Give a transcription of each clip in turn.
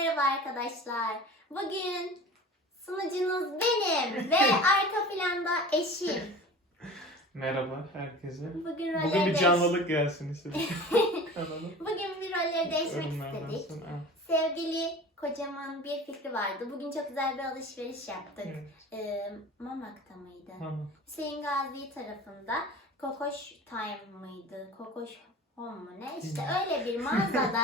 Merhaba arkadaşlar. Bugün sunucunuz benim ve arka planda eşim. Merhaba herkese. Bugün Bugün rolleri, bir değiş- canlılık gelsin istedim. Kanalım. Bugün bir rolleri değişmek Yorumlardan istedik. sonra- Ha, Sevgili kocamın bir fikri vardı. Bugün çok güzel bir alışveriş yaptık. evet, Ee, Mamak'ta mıydı? tamam. Hüseyin Gazi tarafında Kokoş Time mıydı? Kokoş Home mu ne? İşte öyle bir mağazada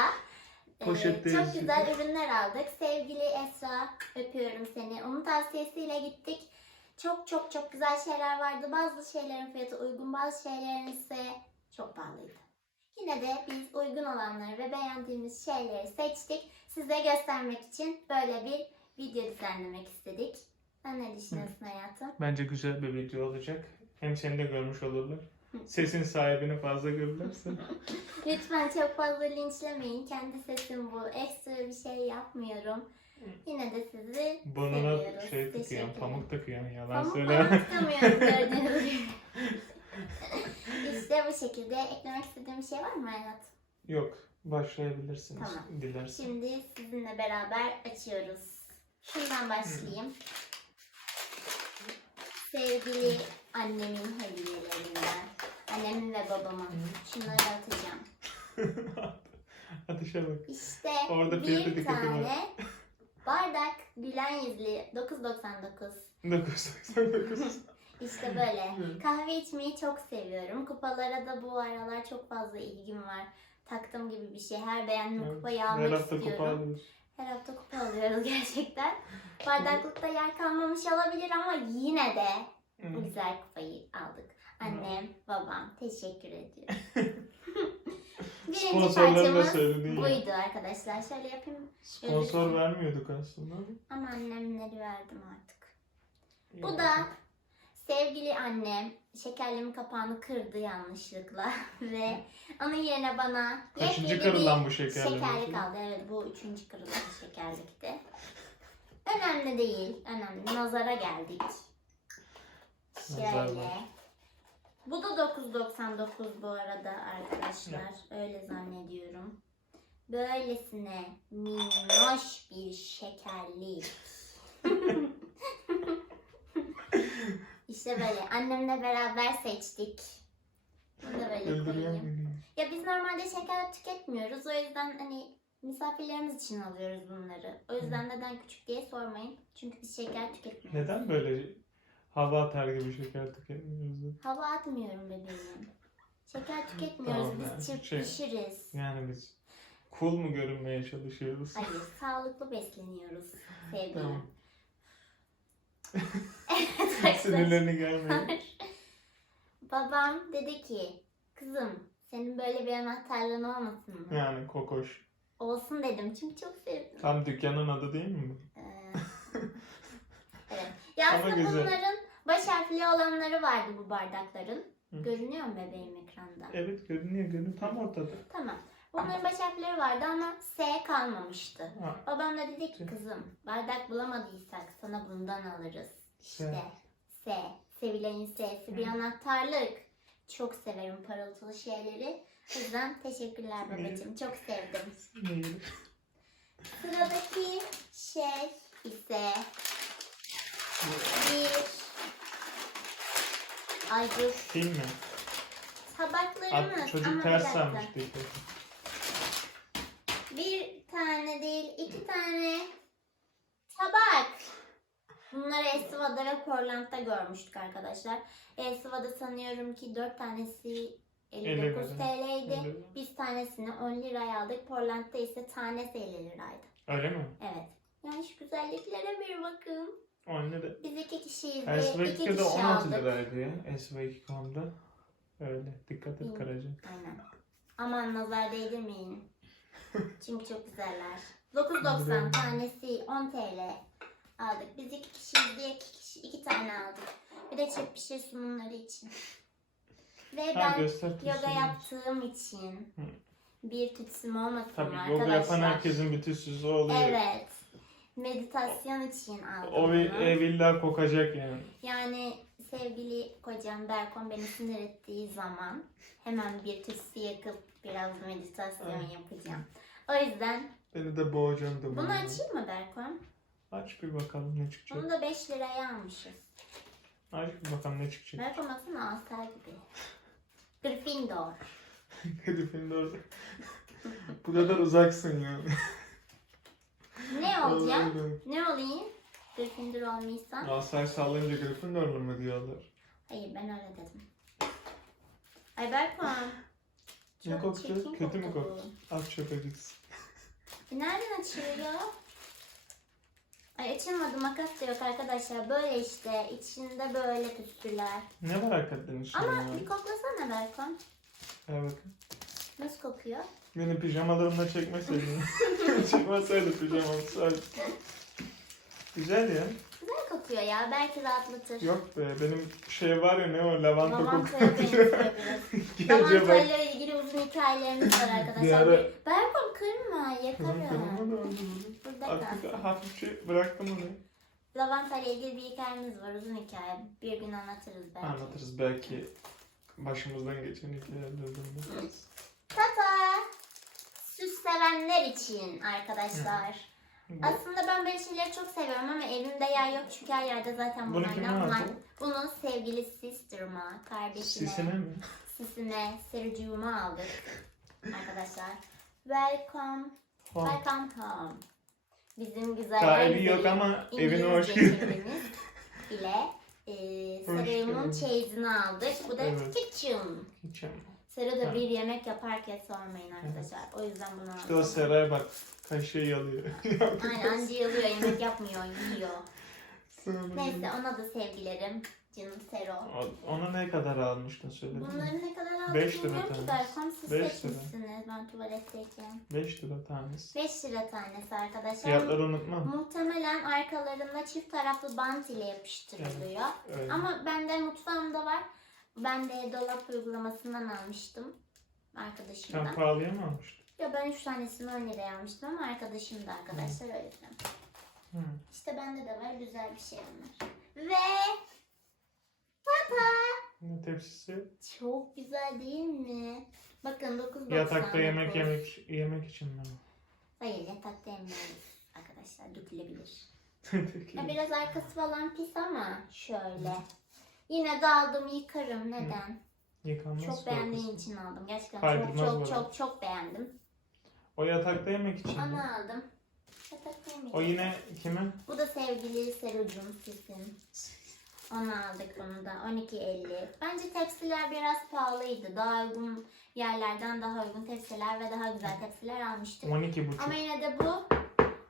Poşette çok yazıyor. güzel ürünler aldık. Sevgili Esra öpüyorum seni. Onun tavsiyesiyle gittik. Çok çok çok güzel şeyler vardı. Bazı şeylerin fiyatı uygun, bazı şeylerin ise çok pahalıydı. Yine de biz uygun olanları ve beğendiğimiz şeyleri seçtik. Size göstermek için böyle bir video düzenlemek istedik. Sen ne düşünüyorsun hayatım? Bence güzel bir video olacak. Hem seni de görmüş olurlar. Sesin sahibini fazla görürlerse. Lütfen çok fazla linçlemeyin. Kendi sesim bu. Ekstra bir şey yapmıyorum. Yine de sizi Burnuna seviyoruz. şey tıkıyorsun, Teşekkür pamuk tıkıyorsun. Yalan Pamuk söyleme. pamuk tıkamıyorum gördüğünüz gibi. işte bu şekilde. Eklemek istediğim bir şey var mı hayat? Yok, başlayabilirsiniz Tamam. dilersen. Şimdi sizinle beraber açıyoruz. Şundan başlayayım. Sevgili annemin hediyelerinden. Annemin ve babamın. Şunları atacağım. Atışa bak. İşte Orada fiyatı bir var. tane bardak gülen yüzlü 9.99. 999. İşte böyle. Kahve içmeyi çok seviyorum. Kupalara da bu aralar çok fazla ilgim var. Taktım gibi bir şey. Her beğendiğim Evet. kupayı Her almak hafta istiyorum. kupa alıyoruz. Her hafta kupa alıyoruz gerçekten. Bardaklıkta yer kalmamış olabilir ama yine de güzel kupayı aldık. Annem, babam teşekkür ediyorum. Birinci Sponsorlarına parçamız söyledin ya. buydu arkadaşlar. Şöyle yapayım. Sponsor vermiyorduk aslında. Ama annemleri verdim artık. Bu da sevgili annem şekerlemin kapağını kırdı yanlışlıkla ve onun yerine bana Kaçıncı yepyeni kırılan bir bu şekerleme? şekerlik aldı. Evet bu üçüncü kırılan şekerlikti. Önemli değil. Önemli. Nazara geldik. Nazar Şöyle. Bu da 9.99 bu arada arkadaşlar. Öyle zannediyorum. Böylesine minnoş bir şekerlik. işte böyle annemle beraber seçtik. Bunu da böyle koyayım. Ya biz normalde şeker tüketmiyoruz. O yüzden hani misafirlerimiz için alıyoruz bunları. O yüzden neden küçük diye sormayın. Çünkü biz şeker tüketmiyoruz. Neden böyle hava atar gibi şeker tüketmiyoruz? Hava atmıyorum bebeğim. Şeker tüketmiyoruz. Tamam biz yani, şey- çırpışırız. Yani biz cool mu görünmeye çalışıyoruz? Hayır, sağlıklı besleniyoruz sevgilim. Tamam. evet arkadaşlar. Sinirlerini gelmiyor. Babam dedi ki, kızım senin böyle bir anahtarlığın olmasın mı? Yani kokoş. Olsun dedim çünkü çok sevdim. Tam dükkanın adı değil mi? bu? Ee, evet. Ya Ama aslında güzel. bunların baş harfli olanları vardı bu bardakların. Hı. Görünüyor mu bebeğim ekranda? Evet görünüyor görünüyor. Tam ortada. Tamam. Bunların baş harfleri vardı ama S kalmamıştı. Ha, Babam da dedi ki kızım bardak bulamadıysak sana bundan alırız. İşte S. S. Sevilenin S'si bir anahtarlık. Çok severim parıltılı şeyleri. O yüzden teşekkürler babacığım. Çok sevdim. Sıradaki şey ise bir Ay dur. Film mi? Tabaklarımız. At, çocuk ama bir ters dakika. dikkati. Bir tane değil, iki tane tabak. Bunları Esva'da ve Portland'da görmüştük arkadaşlar. Esva'da sanıyorum ki dört tanesi 59 50 TL'ydi. Biz tanesini 10 liraya aldık. Portland'da ise tanesi 50 liraydı. Öyle mi? Evet. Yani şu güzelliklere bir bakın. Anne de. Biz iki kişiyiz ve iki SV2'de kişi 16 aldık. liraydı ya. SV2.com'da. Öyle. Dikkat et. Karaca. Aynen. Aman nazar değdirmeyin. Çünkü çok güzeller. 9.90 tanesi 10 TL aldık. Biz iki kişiyiz diye iki, kişi, iki tane aldık. Bir de çöp pişir sunumları için. Ve Ha, ben yoga yaptığım için Hı. bir tütsüm olmasın Tabii mı yoga arkadaşlar? yapan herkesin bir tütsüsü oluyor. Evet. Meditasyon için aldım O bunu. bir ev illa kokacak yani. Yani sevgili kocam Berkon beni sinir ettiği zaman hemen bir tütsü yakıp biraz meditasyon Evet. yapacağım. O yüzden Beni de boğacaksın da Bunu açayım mı Berkon? Aç bir bakalım ne çıkacak. Bunu da 5 liraya almışız. Aç bir bakalım ne çıkacak. Berkon baksana asar gibi. Gryffindor. Gryffindor. Bu kadar uzaksın ya. Ne olacak? Allah'ım. Ne olayım? Gryffindor olmaysan? Asay sallayınca Gryffindorlu mu diyorlar? Hayır ben öyle dedim. Ay Berkon. Ne koktu? çirkin Kötü mü koktu? At çöpe gitsin. E, Nereden açılıyor? Ay açılmadı makas da yok arkadaşlar. Böyle işte içinde böyle püsküller. Ne var hakikaten içinde Ama ya? bir koklasana Berkon. Ver bakayım. Nasıl kokuyor? Beni pijamalarımla çekmeseydin. Çıkmasaydı pijamam sadece. Güzel ya. Güzel kokuyor ya. Belki rahatlatır. Yok be benim şey var ya ne o lavanta Lavantaya kokuyor. benziyor biraz. Gece bak. Lavantayla ilgili uzun hikayelerimiz var arkadaşlar. Ara- Bir- Berkon kırma yakarım. Kırmızı da oldu. Burada Artık kalsın. hafifçe bıraktım onu. Lavantayla ilgili bir hikayemiz var. Uzun hikaye. Bir gün anlatırız belki. Anlatırız belki başımızdan geçen hikayelerden. Tata! Süs sevenler için arkadaşlar. Bu- Aslında ben böyle şeyleri çok seviyorum ama evimde yer yok çünkü her yerde zaten Bunu kime bunlardan var. aldın? Bunu sevgili sister'ıma, kardeşime, Sisine mi? sisime, Sercuğuma aldık arkadaşlar. Welcome, Home. welcome home. Bizim güzel Daha evi yok ama evine hoş geldin. ile e, Hoş geldin. çeyizini aldık. Bu da Evet. kitchen. Hiç. Seru da Ha. bir yemek yaparken sormayın arkadaşlar. O yüzden bunu. İşte o Seray bak kaşığı yalıyor. Aynen anca yalıyor, yemek yapmıyor, yiyor. Neyse ona da sevgilerim. Canım Sero. O- Ona ne kadar almıştın söyledin? Bunları ne kadar aldık Beş lira bilmiyorum ki tanesi. Siz Beş lira. seçmişsiniz ben tuvaletteyken. 5 lira tanesi. 5 lira tanesi arkadaşlar. Fiyatları unutmam. Muhtemelen arkalarında çift taraflı bant ile yapıştırılıyor. Öyle. Ama bende mutfağımda var. Ben de dolap uygulamasından almıştım. Arkadaşımdan. Sen pahalıya mı almıştın? Ya ben 3 tanesini 10 liraya almıştım ama arkadaşım da arkadaşlar yüzden. Hı. İşte bende de var güzel bir şey onlar. Ve Tata. Ne tepsisi? Çok güzel değil mi? Bakın 9.99. Yatakta yemek yemek yemek için mi? Hayır yatakta yemiyoruz arkadaşlar dökülebilir. Ya biraz arkası falan pis ama şöyle. Yine de aldım yıkarım neden? Yıkanmaz çok beğendiğim için aldım. Gerçekten Kaydırmaz çok çok çok çok beğendim. O yatakta yemek için mi? Onu aldım. Yatakta yemek. O yine kime? Bu da sevgili Serucum Sisin. Onu aldık bunu da 12.50. Bence tepsiler biraz pahalıydı. Daha uygun yerlerden daha uygun tepsiler ve daha güzel tepsiler almıştık. 12 buçuk. Ama yine de bu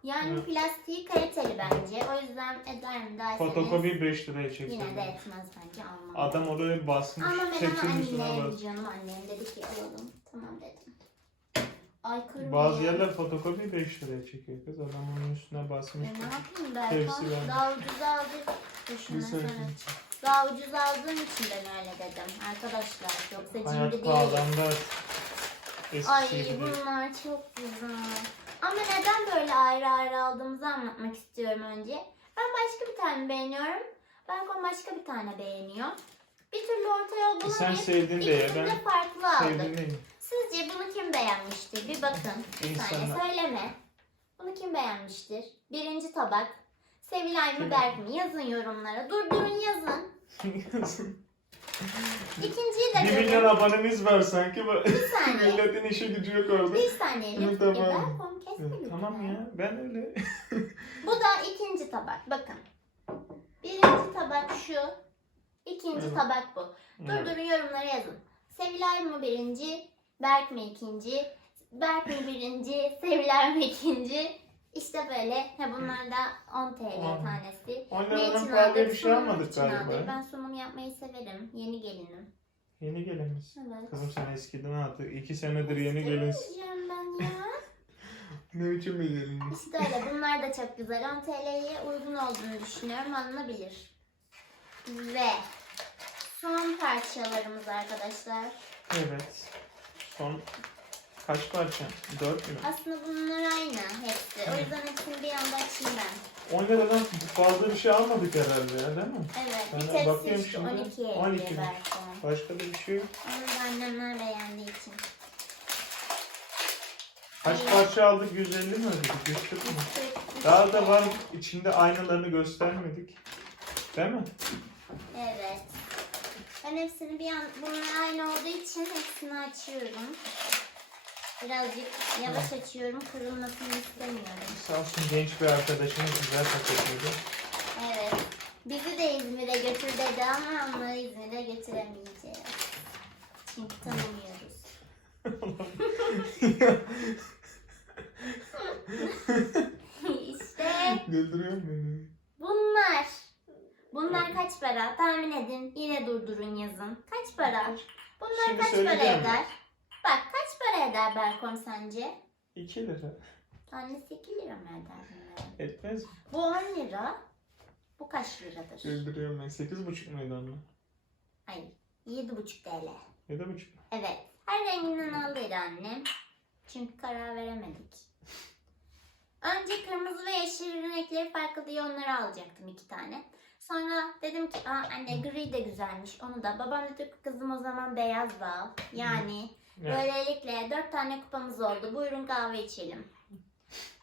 yani Evet. plastiği kaliteli bence. O yüzden eder mi derseniz Fotokopi 5 liraya çekti. yine de etmez bence almam. Adam oraya basmış. Ama ben ama bas. canım annem dedi ki alalım. Tamam dedim. Ay kırmızı. Bazı yerler fotokopi 5 liraya çekiyor kız. Adam onun üstüne basmış. E, ne yapayım ben? Tepsi. Daha ucuz aldık. Düşünün. Daha ucuz aldığım için ben öyle dedim. Arkadaşlar yoksa cimri Hayat değil. pahalandı. Ay bunlar çok güzel. Ama neden böyle ayrı ayrı aldığımızı anlatmak istiyorum önce. Ben başka bir tane beğeniyorum. Belki başka bir tane beğeniyor. Bir türlü orta yol E Sen bulamayıp sevdin de ya ben farklı aldık. Sizce bunu kim beğenmiştir? Bir bakın. Bir saniye İnsanlar. söyleme. Bunu kim beğenmiştir? Birinci tabak. Sevilay mı? Berk mi? Yazın yorumlara. Durdurun yazın. İkinciyi de 1 görün. milyon abonemiz var sanki. Bu Bir saniye. milletin işi gücü yok orada. Bir saniye. Lütfen. tamam. Ya Berk onu kesme Evet, lütfen. tamam ya ben öyle. Bu da ikinci tabak. Bakın. Birinci tabak şu. İkinci Evet. tabak bu. Evet. Durdurun yorumlara yazın. Sevilay mı birinci? Berk mi ikinci? Berk mi birinci? Sevilay mı ikinci? İşte böyle. Ha bunlar da 10 TL On. tanesi. 10 Ne liradan için aldık? bir şey Sunum almadık için galiba. aldık. Ben sunum yapmayı severim. Yeni gelinim. Yeni geliniz. Evet. Kızım sen eskiden artık 2 senedir yeni gelinsin. Seveceğim ben ya. Ne biçim bir geliniz? İşte öyle. Bunlar da çok güzel. 10 TL'ye uygun olduğunu düşünüyorum. Alınabilir. Ve son parçalarımız arkadaşlar. Evet. Son kaç parça? 4 mü? Aslında bunlar aynı hepsi. O yüzden hepsini bir anda açayım ben. 10 liradan fazla bir şey almadık herhalde ya değil mi? Evet. Ben Bir de tepsi bakıyorum işte şimdi. 12 12 12 mi? Başka da bir şey yok. Onu da annemler beğendiği için. Kaç parça aldık? 150 mi ödedik? 140 mı? Daha da var içinde aynalarını göstermedik. Değil mi? Evet. Ben hepsini bir an, bunlar aynı olduğu için hepsini açıyorum. Birazcık yavaş açıyorum, kırılmasını istemiyorum. Sağ olsun genç bir arkadaşımız güzel paketledi. Evet. Bizi de İzmir'e götür dedi ama onları İzmir'e götüremeyeceğiz. Çünkü tanımıyoruz. işte Güldürüyor beni. bunlar. Bunlar kaç para? Tahmin edin. Yine durdurun yazın. Kaç para? Bunlar Şimdi kaç para söyleyeceğim. eder? Bak kaç para eder Berkon sence? 2 lira. Tanesi 2 lira mı eder bunlar? Etmez mi? Bu 10 lira. Bu kaç liradır? Güldürüyor beni. 8,5 muydu anne? Hayır. 7,5 TL. 7,5 mu? Evet. Her renginden aldıydı annem. Çünkü karar veremedik. Önce kırmızı ve yeşil renkleri farklı diye onları alacaktım iki tane. Sonra dedim ki Aa, anne gri de güzelmiş onu da. Babam dedi kızım o zaman beyaz da al. Yani Evet. böylelikle dört tane kupamız oldu. Buyurun kahve içelim.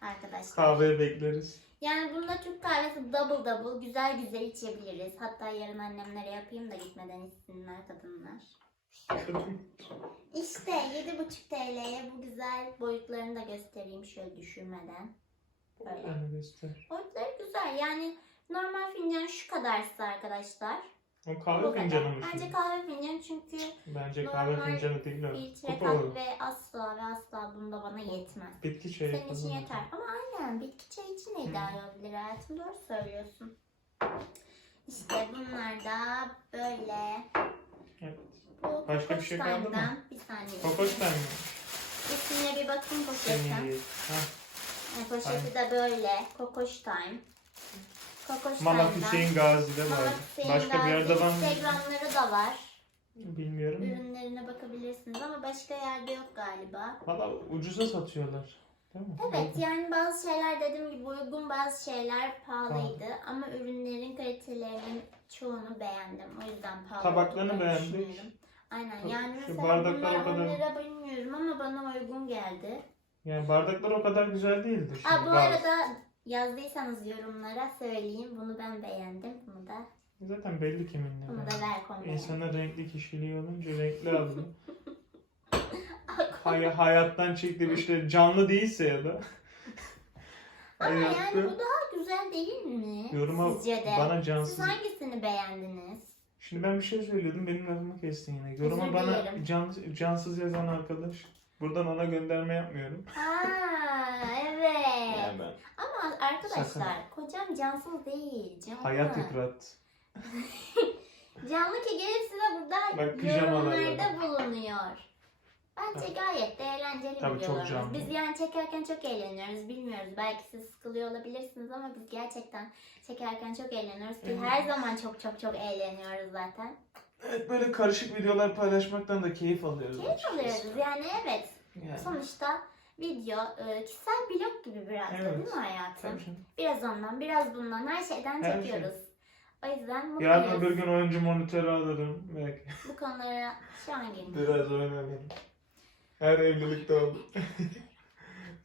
Arkadaşlar. Kahveye bekleriz. Yani bunda Türk kahvesi double double güzel güzel içebiliriz. Hatta yarın annemlere yapayım da gitmeden içsinler kadınlar. İşte 7,5 TL'ye bu güzel boyutlarını da göstereyim şöyle düşürmeden. Böyle. Boyutları güzel yani normal fincan şu kadarsa arkadaşlar. O Bu kahve kadar. fincanı mı Bence şimdi? kahve fincanı çünkü Bence kahve normal fincanı değil o. Kupa o. kahve asla ve asla bunda bana yetmez. Bitki çayı Senin için falan. yeter. Ama aynen bitki çayı için de idare olabilir hayatım. Doğru söylüyorsun. İşte bunlar da böyle. Evet. Bu Başka bir şey kaldı mı? Kokoş'tan- Bir saniye. Kokoştan mı? İsmine bir bakayım Seni poşetten. iyi. Ha. E, Poşeti de böyle. Kokoş Time. Kokoş Mama Time'dan. Hüseyin Gazi'de var. Hüseyin Başka bir yerde var mı? Instagram'ları da var. Bilmiyorum. Ürünlerine bakabilirsiniz ama başka yerde yok galiba. Valla ucuza satıyorlar. Değil mi? Evet yani bazı şeyler dediğim gibi uygun bazı şeyler pahalıydı ama ürünlerin kalitelerinin çoğunu beğendim. O yüzden pahalı Tabaklarını olduğunu beğendik. düşünüyorum. Aynen Şu yani mesela bardaklar bunlar o kadar- 10 lira bilmiyorum ama bana uygun geldi. Yani bardaklar o kadar güzel değildi. Aa, Şimdi bu bazı- arada yazdıysanız yorumlara söyleyeyim. Bunu ben beğendim. Bunu da Zaten belli kiminle. bunu da beğendi. İnsanın renkli kişiliği olunca renkli aldım. Hay hayattan çektiğim işte canlı değilse ya da. Ama yani bu daha güzel değil mi? Yoruma Sizce de. bana Siz cansız. hangisini beğendiniz? Şimdi ben bir şey söylüyordum benim lafımı kestin yine. Yoruma Özür bana dilerim. can, cansız yazan arkadaş. Buradan ona gönderme yapmıyorum. Aa ben Ama arkadaşlar kocam cansız değil. Canlı. hayat yıprat. Canlı ki gelip size burada Bak, pijamalarla. yorumlarda bulunuyor. Bence gayet de eğlenceli Tabii, çok videolarımız. canlı. Biz yani çekerken çok eğleniyoruz. Bilmiyoruz belki siz sıkılıyor olabilirsiniz ama biz gerçekten çekerken çok eğleniyoruz. Ki her zaman çok çok çok eğleniyoruz zaten. Evet böyle karışık videolar paylaşmaktan da keyif alıyoruz. Keyif açıkçası. alıyoruz yani evet. Yani. Sonuçta video e, kişisel blog gibi biraz da Evet. değil mi hayatım? Tabii canım. Biraz ondan, biraz bundan, her şeyden Her şey. çekiyoruz. O yüzden Yarın mutluyuz. öbür gün oyuncu monitörü alırım. Belki Bu konulara şu an girmiyorum. biraz oynarım. Her evlilikte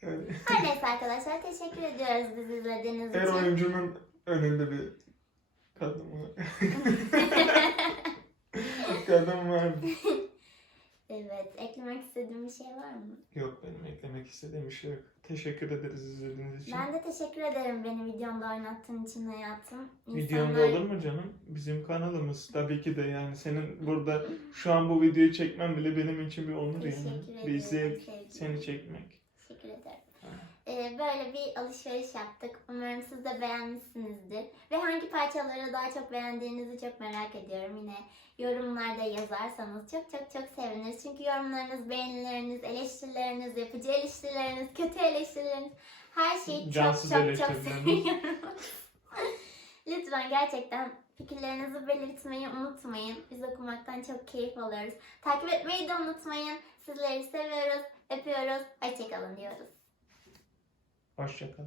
yani, Her neyse arkadaşlar teşekkür ediyoruz bizi izlediğiniz her için. oyuncunun önünde bir kadın var. kadın var. Evet, eklemek istediğim bir şey var mı? Yok benim eklemek istediğim bir şey yok. Teşekkür ederiz izlediğiniz için. Ben de teşekkür ederim beni videomda oynattığın için hayatım. Videonda olur mu canım? Bizim kanalımız tabii ki de yani senin burada şu an bu videoyu çekmem bile benim için bir onur Teşekkür yani. ederim, Bir zevk seni çekmek. Teşekkür ederim. Ee, böyle bir alışveriş yaptık. Umarım siz de beğenmişsinizdir. Ve hangi parçaları daha çok beğendiğinizi çok merak ediyorum. Yine yorumlarda yazarsanız çok çok çok seviniriz. Çünkü yorumlarınız, beğenileriniz, eleştirileriniz, yapıcı eleştirileriniz, kötü eleştirileriniz her şeyi çok Cansız çok çok eleştirileriniz. seviyorum. Lütfen gerçekten fikirlerinizi belirtmeyi unutmayın. Biz okumaktan çok keyif alıyoruz. Takip etmeyi de unutmayın. Sizleri seviyoruz, öpüyoruz. Hoşçakalın diyoruz. Hoşçakal.